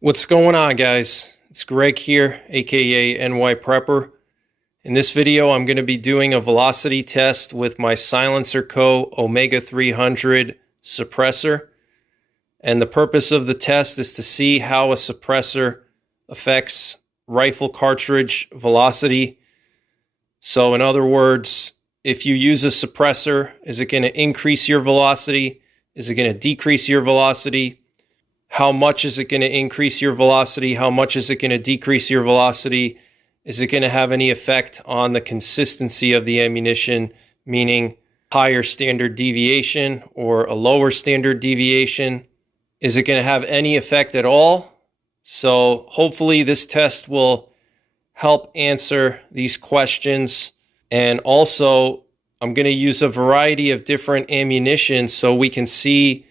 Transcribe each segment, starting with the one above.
What's going on, guys? It's Greg here, aka NYPrepper. In this video, I'm going to be doing a velocity test with my Silencer Co. Omega 300 suppressor. And the purpose of the test is to see how a suppressor affects rifle cartridge velocity. So in other words, if you use a suppressor, is it going to increase your velocity? Is it going to decrease your velocity? How much is it going to increase your velocity? How much is it going to decrease your velocity? Is it going to have any effect on the consistency of the ammunition, meaning higher standard deviation or a lower standard deviation? Is it going to have any effect at all? So hopefully this test will help answer these questions. And also, I'm going to use a variety of different ammunition so we can see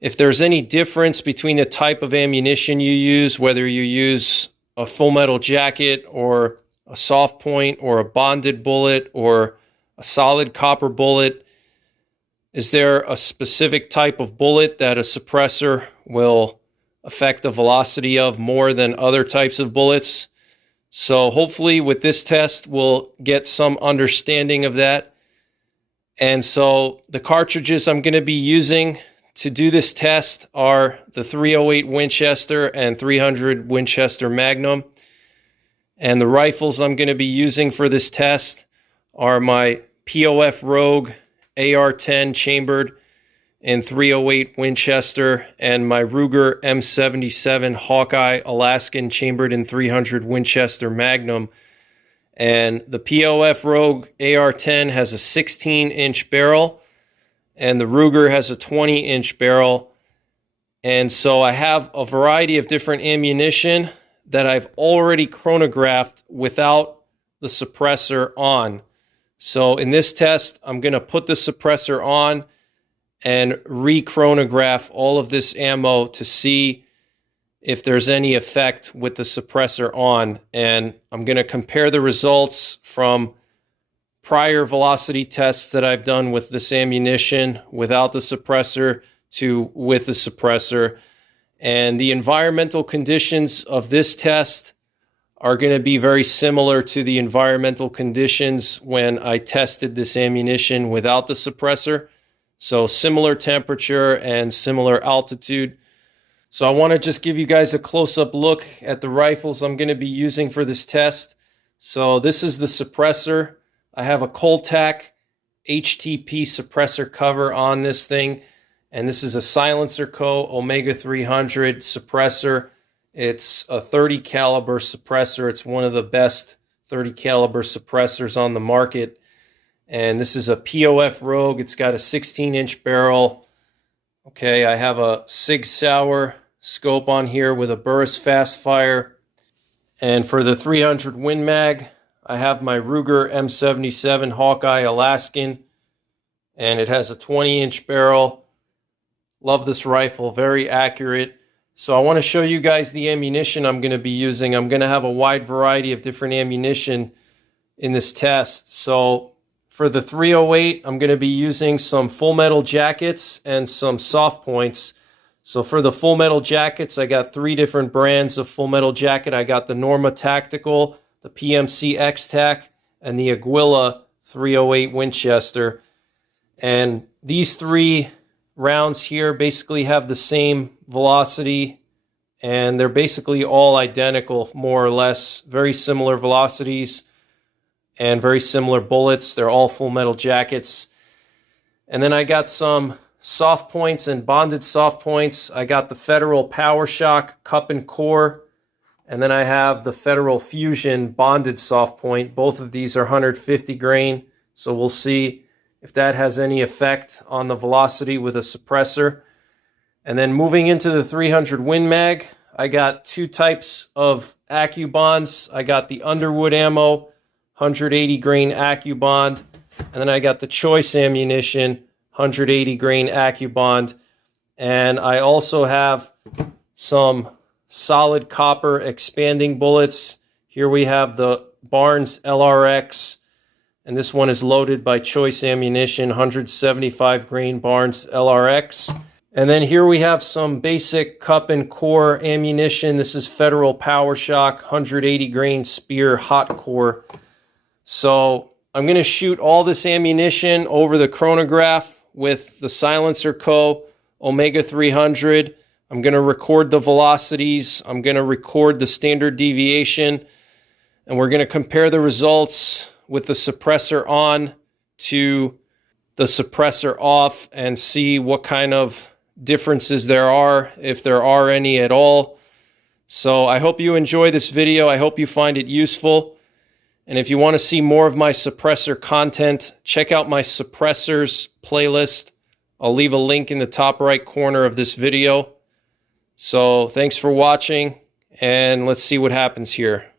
if there's any difference between the type of ammunition you use, whether you use a full metal jacket or a soft point or a bonded bullet or a solid copper bullet. Is there a specific type of bullet that a suppressor will affect the velocity of more than other types of bullets? So hopefully with this test, we'll get some understanding of that. And so the cartridges I'm going to be using to do this test are the 308 Winchester and 300 Winchester Magnum. And the rifles I'm going to be using for this test are my POF Rogue AR-10 chambered in 308 Winchester and my Ruger M77 Hawkeye Alaskan chambered in 300 Winchester Magnum. And the POF Rogue AR-10 has a 16-inch barrel, and the Ruger has a 20-inch barrel. And so I have a variety of different ammunition that I've already chronographed without the suppressor on. So in this test, I'm going to put the suppressor on and re-chronograph all of this ammo to see if there's any effect with the suppressor on. And I'm going to compare the results from prior velocity tests that I've done with this ammunition without the suppressor to with the suppressor. And the environmental conditions of this test are going to be very similar to the environmental conditions when I tested this ammunition without the suppressor. So similar temperature and similar altitude. So I want to just give you guys a close-up look at the rifles I'm going to be using for this test. So this is the suppressor. I have a Coltac HTP suppressor cover on this thing, and this is a Silencer Co. Omega 300 suppressor. It's a 30 caliber suppressor. It's one of the best 30 caliber suppressors on the market. And this is a POF Rogue. It's got a 16-inch barrel. Okay, I have a Sig Sauer scope on here with a Burris Fast Fire. And for the 300 Win Mag, I have my Ruger M77 Hawkeye Alaskan, and it has a 20-inch barrel. Love this rifle, very accurate. So I want to show you guys the ammunition I'm going to be using. I'm going to have a wide variety of different ammunition in this test. So for the 308, I'm going to be using some full metal jackets and some soft points. So for the full metal jackets, I got 3 different brands of full metal jacket. I got the Norma Tactical, the PMC X-Tac, and the Aguila 308 Winchester. And these 3 rounds here basically have the same velocity, and they're basically all identical, more or less. Very similar velocities and very similar bullets. They're all full metal jackets. And then I got some soft points and bonded soft points. I got the Federal PowerShock Cup and Core, and then I have the Federal Fusion bonded soft point. Both of these are 150 grain, so we'll see if that has any effect on the velocity with a suppressor. And then moving into the 300 Win Mag, I got 2 types of AccuBonds. I got the Underwood ammo, 180 grain AccuBond, and then I got the Choice ammunition, 180 grain AccuBond. And I also have some solid copper expanding bullets. Here we have the Barnes LRX, and this one is loaded by Choice Ammunition, 175 grain Barnes LRX. And then here we have some basic cup and core ammunition. This is Federal PowerShock 180 grain spear hot core. So I'm going to shoot all this ammunition over the chronograph with the Silencer Co. Omega 300. I'm going to record the velocities. I'm going to record the standard deviation. And we're going to compare the results with the suppressor on to the suppressor off and see what kind of differences there are, if there are any at all. So I hope you enjoy this video. I hope you find it useful. And if you want to see more of my suppressor content, check out my suppressors playlist. I'll leave a link in the top right corner of this video. So thanks for watching, and let's see what happens here.